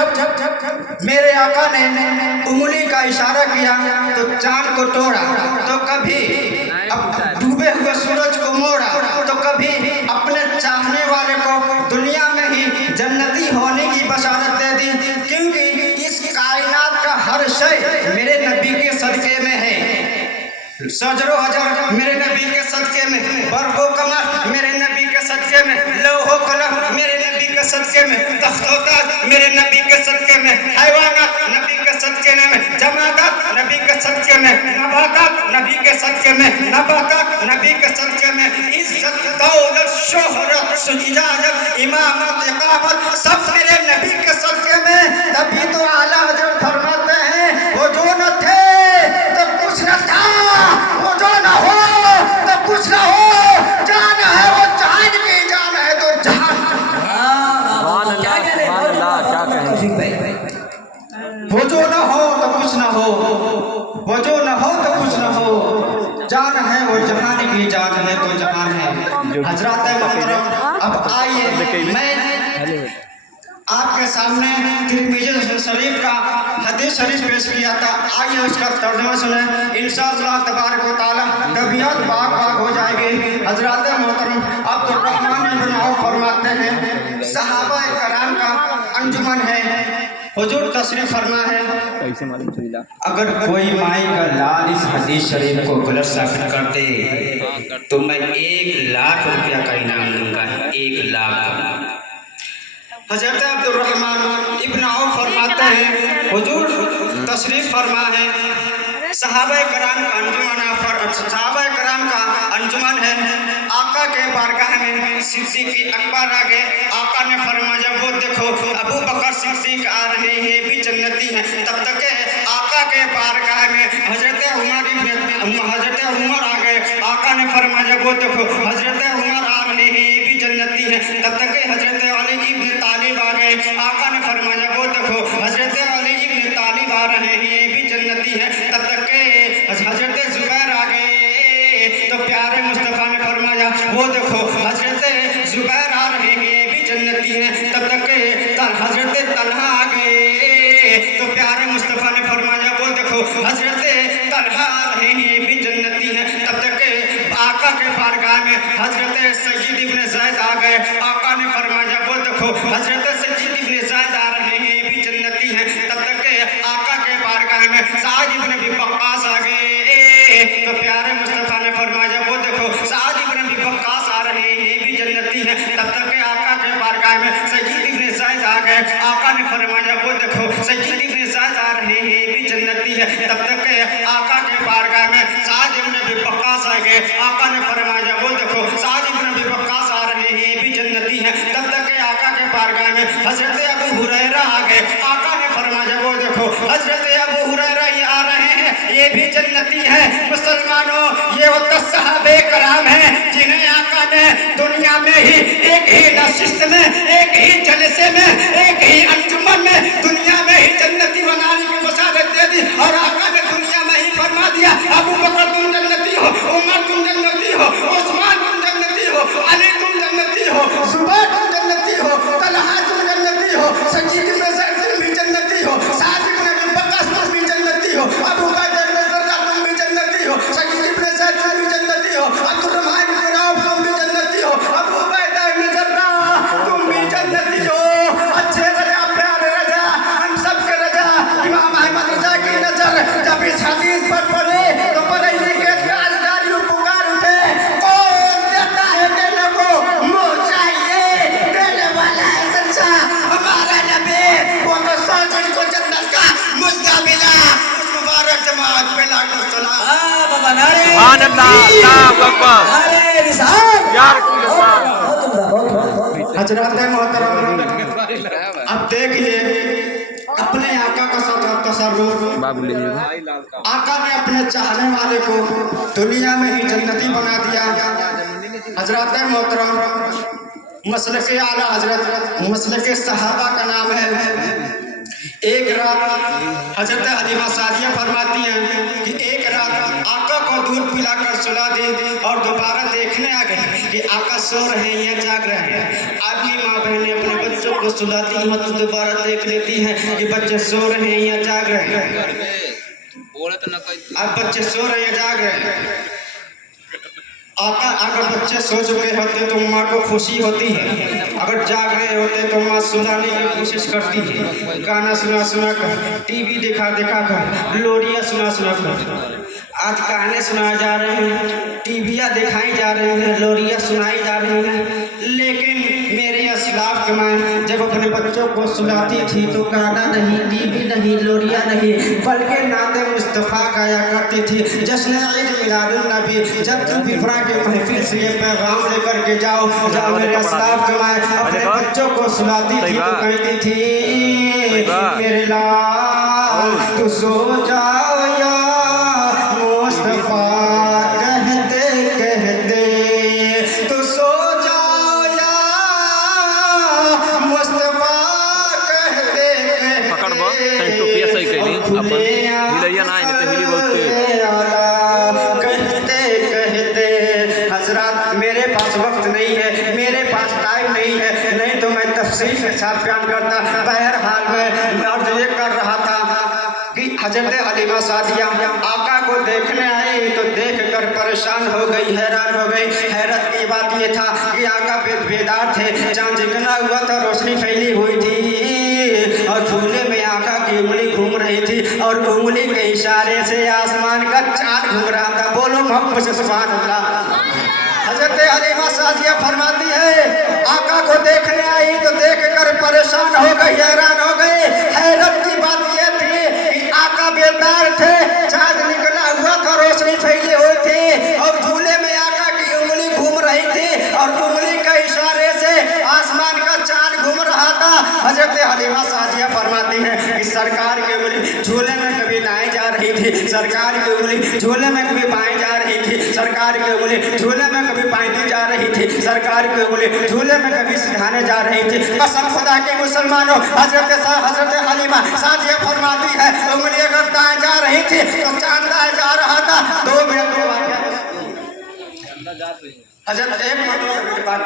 جب میرے آقا نے انگلی کا اشارہ کیا تو چاند کو توڑا، تو کبھی ڈوبے ہوئے سورج کو موڑا، تو کبھی اپنے چاہنے والے کو دنیا میں ہی جنتی ہونے کی بشارت دے دی، کیونکہ اس کائنات کا ہر شے میرے نبی کے صدقے میں ہے۔ شجر و حجر میرے نبی کے صدقے میں، برق و قمر میرے نبی کے صدقے میں، لوح و قلم میرے نبی کے صدقے میں، تخت و تاج میرے نبی کے صدقے میں، حیوانات نبی کے صدقے میں، جمادات نبی کے صدقے میں، نباتات نبی کے صدقے میں، نباتات نبی کے صدقے میں، عزت دولت شہرت اجازت امامت اقامت سب میرے نبی کے صدقے میں۔ تبھی تو اعلیٰ حضرت فرماتے ہیں وہ جو نہ تھے تو کچھ نہ تھا، وہ جو نہ ہو تو کچھ نہ ہو، جان ہے وہ جان کی جان ہے تو جہان۔ وہ جو نہ ہو تو کچھ نہ ہو، وہ جو نہ ہو تو کچھ نہ ہو، جان ہے وہ جہان کی جان ہے تو جہان ہے۔ حضرات محترم، اب آئیے میں آپ کے سامنے ترمذی شریف کا حدیث شریف پیش کیا تھا، آئیے اس کا ترجمہ سنیں، انشاءاللہ تبارک و تعالی طبیعت پاک پاک ہو جائے گی۔ حضرات محترم، عبد الرحمن بن عوف فرماتے ہیں صحابہ کرام کا انجمن ہے، حضور تشریف فرما ہے، اگر کوئی مائی کا لال اس حدیث شریف کو غلط ثابت کر دے تو میں 1,00,000 روپیہ کا انعام دوں گا، 1,00,000۔ حضرت عبد الرحمن ابن عوف فرماتے ہیں حضور تشریف فرما ہے، صحابہ کرام کا انجمن ہے، آقا کے بارگاہ میں صدیق اکبر آ گئے، آقا نے فرمایا وہ دیکھو ابو بکر صدیق آ رہے ہیں بھی جنتی ہیں، تب تک آقا کے بارگاہ میں حضرت عمر آ گئے، آقا نے فرمایا وہ دیکھو حضرت عمر آ رہے ہیں بھی جنتی ہیں، تب تک حضرت علی ابن طالب آ گئے، آقا نے فرمایا وہ دیکھو حضرت علی ابن طالب آ رہے ہیں بھی جنتی ہیں، تب تک حضرت زبیر آ گئے، تو پیارے مصطفیٰ نے فرمایا وہ دیکھو حضرت زبیر آ رہے ہیں بھی جنتی ہیں، تب تک حضرت طلحہ آ گئے، تو پیارے مصطفیٰ نے فرمایا وہ دیکھو حضرت طلحہ آ رہے ہیں بھی جنتی ہیں، تب تک آقا کے بارگاہ میں حضرت سید ابن زید آ گئے، آقا نے فرمایا وہ دیکھو حضرت سید ابن زید آ رہے ہیں بھی جنتی ہیں، تب تک آقا کے بارگاہ میں سعد ابن ابی وقاص آ گئے، تو پیارے مصطفیٰ نے فرمایا وہ دیکھو سعد ابن ابی وقاص آ رہے ہیں بھی جنتی ہیں، تب تک آقا کے بارگاہ میں سید ابن زید آ گئے، آقا نے فرمایا وہ دیکھو سید ابن زید آ رہے ہیں بھی جنتی ہے، تب تک آقا کے بارگاہ میں سعد ابن ابی وقاص آ گئے، آقا نے فرمایا وہ دیکھو سعد ابن ابی وقاص آ رہے ہیں بھی جنتی ہیں، تب تک آقا کے بارگاہ میں حضرت ابو ہریرہ آ گئے، آقا نے فرمایا وہ دیکھو حضرت ابو ہریرہ یہ آ رہے ہیں یہ بھی جنتی ہیں۔ مسلمانوں، یہ وہ 10 صحابہ کرام ہیں جنہیں آقا نے دنیا میں ہی ایک ہی نشست میں، ایک ہی جلسے میں، ایک ہی انجمن میں دنیا میں ہی جنتی بنانے کی بشارت دے دی، اور آقا نے دنیا میں ہی فرما دیا ابو بکر تم جنتی ہو، عمر تم جنتی ہو، عثمان تم جنتی ہو، علی تم جنتی ہو، زبیر تم جنتی ہو، طلحہ تم جنتی ہو، سید ابن زید تم بھی جنتی ہو، سعد ابن ابی وقاص تم بھی جنتی ہو، ابو عبیدہ بن جراح تم بھی جنتی ہو، سید ابن زید تم بھی جنتی ہو، عبد الرحمن بن عوف تم بھی جنتی ہو، ابو عبیدہ بن جراح تم بھی جنتی ہو۔ اچھے رجا، پیارے رجا، ہم سب کے رجا امام احمد رضا کی نظر جب اس حدیث پر پڑے تو پڑھے لکھے تاجداری پکار اٹھے، کون دیتا ہے دینے کو منہ چاہیے، دینے والا ہے سچا ہمارا نبی، وہ تو سوچن کو جنت کا مستقبلہ، اس مبارک جماعت پہ لاکھوں سلام۔ سبحان اللہ، اللہ اکبر، نعرہ رسالت، یا رسول اللہ۔ حضرات محترم، اب دیکھیے اپنے آقا کا تصرف، آقا نے اپنے چاہنے والے کو دنیا میں ہی جنتی بنا دیا۔ حضرات محترم، مسلک اعلیٰ حضرت مسلک صحابہ کا نام ہے۔ ایک رات حضرت حلیمہ سعدیہ فرماتی ہیں کہ ایک رات آقا کو दूध पिलाकर सुला दी और दोबारा देखने आ गए कि आका सो रहे हैं या जाग रहे हैं। आपकी माँ बहनें अपने बच्चों को सुलाती हैं तो दोबारा देख लेती हैं कि बच्चे सो रहे हैं या जाग रहे हैं। अब बच्चे सो रहे हैं जाग रहे हैं। आका अगर बच्चे सो चुके होते तो माँ को खुशी होती है, अगर जाग रहे होते तो माँ सुलाने की कोशिश करती है। गाना सुना सुना कर, टीवी दिखा दिखा कर, लोरियाँ सुना सुना कर। आज गाने सुनाए जा रहे हैं, टीवियाँ दिखाई जा रही हैं, लोरियाँ सुनाई जा रही हैं, लेकिन मेरे असलाफ के माँ जब अपने बच्चों को सुलाती थी तो गाना नहीं, टीवी नहीं, लोरियाँ नहीं, बल्कि नाते मुस्तफ़ा गाया करती थी। जश्न ईद मिलादुन नबी, जब तुम पिपरा के महफिल से ये पैगाम लेकर के जाओ, जब मेरे असलाफ के माँ अपने बच्चों को सुलाती थी तो कहती थी मेरे लाल तू सो जाओ या मुस्तफ़ा कहते कहते, तू सो जाओ या मुस्तफ़ा कहते पकड़ बा तन टोपिया सही कैली अपन हिलैया ना नहीं तो हिली बहुते। कहते कहते हजरत मेरे पास वक्त नहीं है, मेरे पास टाइम नहीं है, नहीं तो मैं तफसील के साथ बयान करता। बहरहाल मैं अर्ज ये कर रहा था कि हजरत हलीमा सादिया आका को देखने आई तो देख कर परेशान हो गई, हैरान हो गई। हैरत की बात ये था कि आका बेदार थे, चांद चिकना हुआ था, रोशनी फैली हुई थी और झूले में आका की उंगली घूम रही थी और उंगली के इशारे से आसमान का चांद घूम रहा था। बोलो मोहम्मद से सुभान अल्लाह। हजरत हलीमा सादिया फरमाती है आका को देखने आई तो देख कर परेशान हो गई, हैरान हो गई। हैरत की बात यह थी कि आका बेदार थे, चांद निकला हुआ था, रोशनी फैली हुई थी और झूले में आका की उंगली घूम रही थी और उंगली के इशारे से आसमान का चांद घूम रहा था। हजरत हलीमा सादिया फरमाती है कि सरकार की उंगली झूले में कभी दाएं जा रही थी, सरकार की उंगली झूले में कभी बाएं जा रही थी, सरकार की उंगली झूले में कभी बाएं जा रही थी, सरकार की उंगली झूले में कभी सिखाने जा रही थी। कसम खुदा के मुसलमानों, हजरत हलीमा सादिया फरमाती है उंगली अगर दाएं जा रही थी तो चांद दाएं जा रहा था। 2 मिनट के बाद हजरत एक मिनट के बाद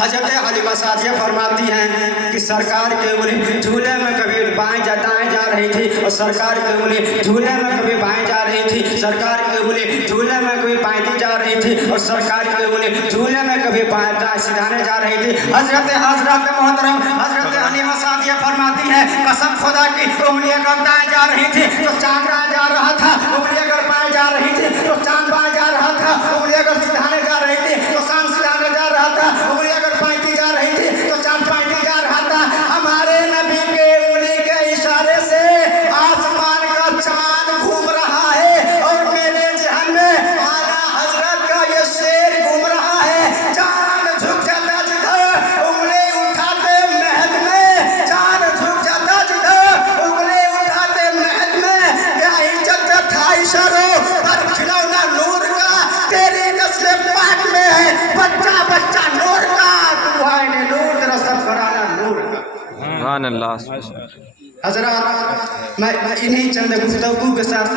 हजरत हलीमा सादिया फरमाती हैं कि सरकार की उंगली झूले में कभी बाएं दाएं जा रही थी और सरकार की उंगली झूले में कभी बाएं जा रही थी, सरकार की उंगली झूले में कभी बाएं जा रही थी और सरकार की उंगली झूले में कभी बाएं सिखाने जा रही थी। हजरत मोहतरम हजरत हलीमा सादिया फरमाती है कसम खुदा की उंगली अगर दाएं जा रही थी तो चांद दाएं जा रहा था, उंगली अगर बाएं जा रही थी तो चांद बाएं जा रहा था, उंगली अगर सिखाने जा रही थी तो चांद सिखाने जा रहा था, उंगली अगर बाएं जा रही थी तो चांद बाएं जा रहा था। हमारे नबी के उंगली के इशारे से आसमान का चांद घूम रहा है और मेरे जहन में आला हजरत का ये शेर घूम रहा है। चांद झुक जाता जिधर उंगली उठाते महल में, चांद झुक जाता जिधर उंगली उठाते महल में, क्या इज्जत था इशारों पर खिलौना नूर का तेरी नस्ल पाक में है, बच्चा बच्चा नूर का, तू है ने नूर तेरा सब घराना नूर का। सुभान अल्लाह। हजरत मैं इन्हीं चंद गुफ्तगू के साथ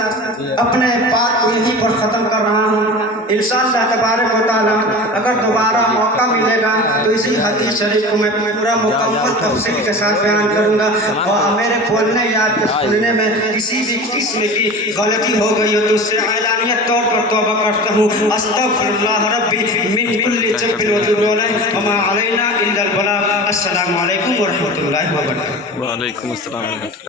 अपने बात को यहीं पर ख़त्म कर रहा हूँ। इंशाअल्लाह तबारक व तआला अगर दोबारा मौका मिलेगा तो इसी हदीस शरीफ को मैं पूरा मुकम्मल तफसील के साथ बयान करूँगा और मेरे बोलने या सुनने में किसी भी किस्म की गलती हो गई हो तो उससे ऐलानियत तौर पर तौबा करता हूँ। अस्तगफिरुल्लाह रब्बी मिन कुल्लि ज़ंबिन व ज़ुनूबिन व मा अलैना इल्लल बलाग। अस्सलामु अलैकुम व रहमतुल्लाहि व बरकातुहू। वालेकुम अस्सलाम।